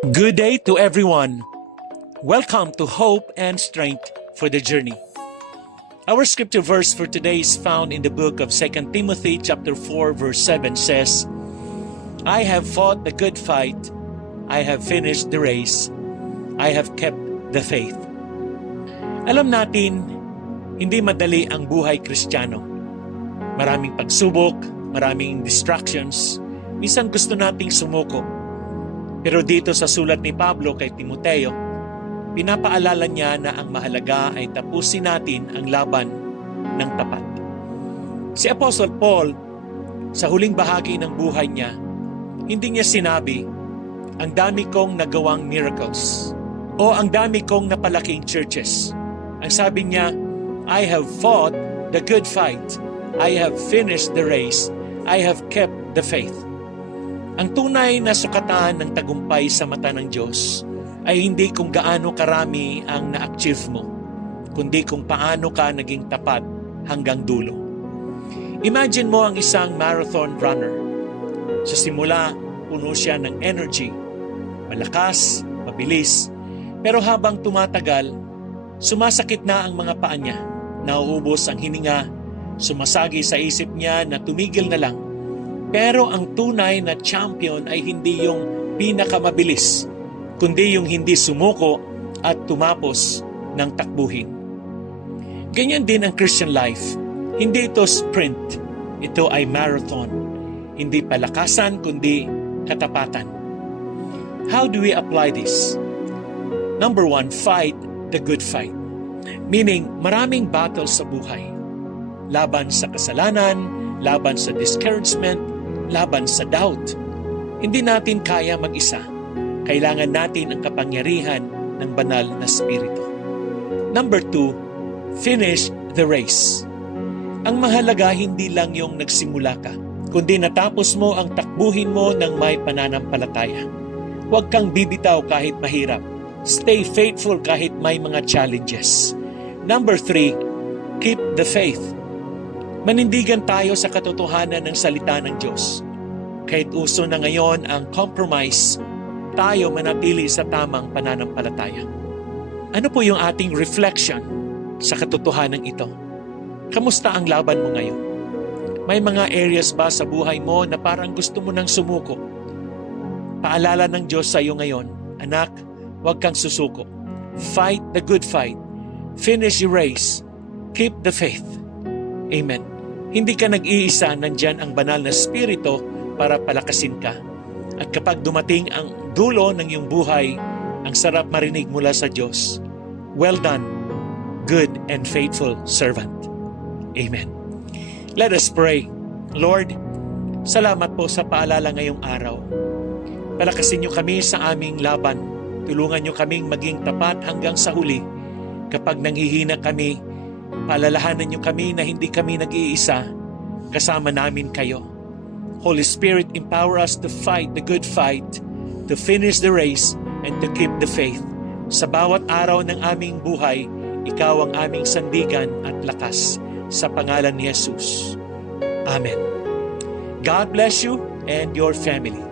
Good day to everyone. Welcome to Hope and Strength for the Journey. Our scripture verse for today is found in the book of 2 Timothy chapter 4 verse 7 says, I have fought the good fight, I have finished the race, I have kept the faith. Alam natin, hindi madali ang buhay Kristiyano. Maraming pagsubok, maraming distractions, minsan gusto nating sumuko. Pero dito sa sulat ni Pablo kay Timoteo, pinapaalala niya na ang mahalaga ay tapusin natin ang laban ng tapat. Si Apostle Paul, sa huling bahagi ng buhay niya, hindi niya sinabi, ang dami kong nagawang miracles o ang dami kong napalaking churches. Ang sabi niya, I have fought the good fight, I have finished the race, I have kept the faith. Ang tunay na sukatan ng tagumpay sa mata ng Diyos ay hindi kung gaano karami ang na-achieve mo, kundi kung paano ka naging tapat hanggang dulo. Imagine mo ang isang marathon runner. Sa simula, puno siya ng energy, malakas, mabilis, pero habang tumatagal, sumasakit na ang mga paa niya, nauubos ang hininga, sumasagi sa isip niya na tumigil na lang. Pero ang tunay na champion ay hindi yung pinakamabilis, kundi yung hindi sumuko at tumapos ng takbuhin. Ganyan din ang Christian life. Hindi ito sprint, ito ay marathon. Hindi palakasan, kundi katapatan. How do we apply this? Number 1, fight the good fight. Meaning, maraming battles sa buhay. Laban sa kasalanan, laban sa discouragement, laban sa doubt. Hindi natin kaya mag-isa. Kailangan natin ang kapangyarihan ng banal na spirito. Number 2, finish the race. Ang mahalaga hindi lang yung nagsimula ka, kundi natapos mo ang takbuhin mo ng may pananampalataya. Huwag kang bibitaw kahit mahirap. Stay faithful kahit may mga challenges. Number 3, keep the faith. Manindigan tayo sa katotohanan ng salita ng Diyos. Kahit uso na ngayon ang compromise, tayo manatili sa tamang pananampalataya. Ano po yung ating reflection sa katotohanan ito? Kamusta ang laban mo ngayon? May mga areas ba sa buhay mo na parang gusto mo nang sumuko? Paalala ng Diyos sa iyo ngayon, anak, huwag kang susuko. Fight the good fight. Finish your race. Keep the faith. Amen. Hindi ka nag-iisa, nandyan ang banal na spirito para palakasin ka. At kapag dumating ang dulo ng iyong buhay, ang sarap marinig mula sa Diyos. Well done, good and faithful servant. Amen. Let us pray. Lord, salamat po sa paalala ngayong araw. Palakasin niyo kami sa aming laban. Tulungan niyo kaming maging tapat hanggang sa huli. Kapag nanghihina kami, paalalahanan niyo kami na hindi kami nag-iisa, kasama namin kayo. Holy Spirit, empower us to fight the good fight, to finish the race, and to keep the faith. Sa bawat araw ng aming buhay, ikaw ang aming sandigan at lakas. Sa pangalan ni Jesus. Amen. God bless you and your family.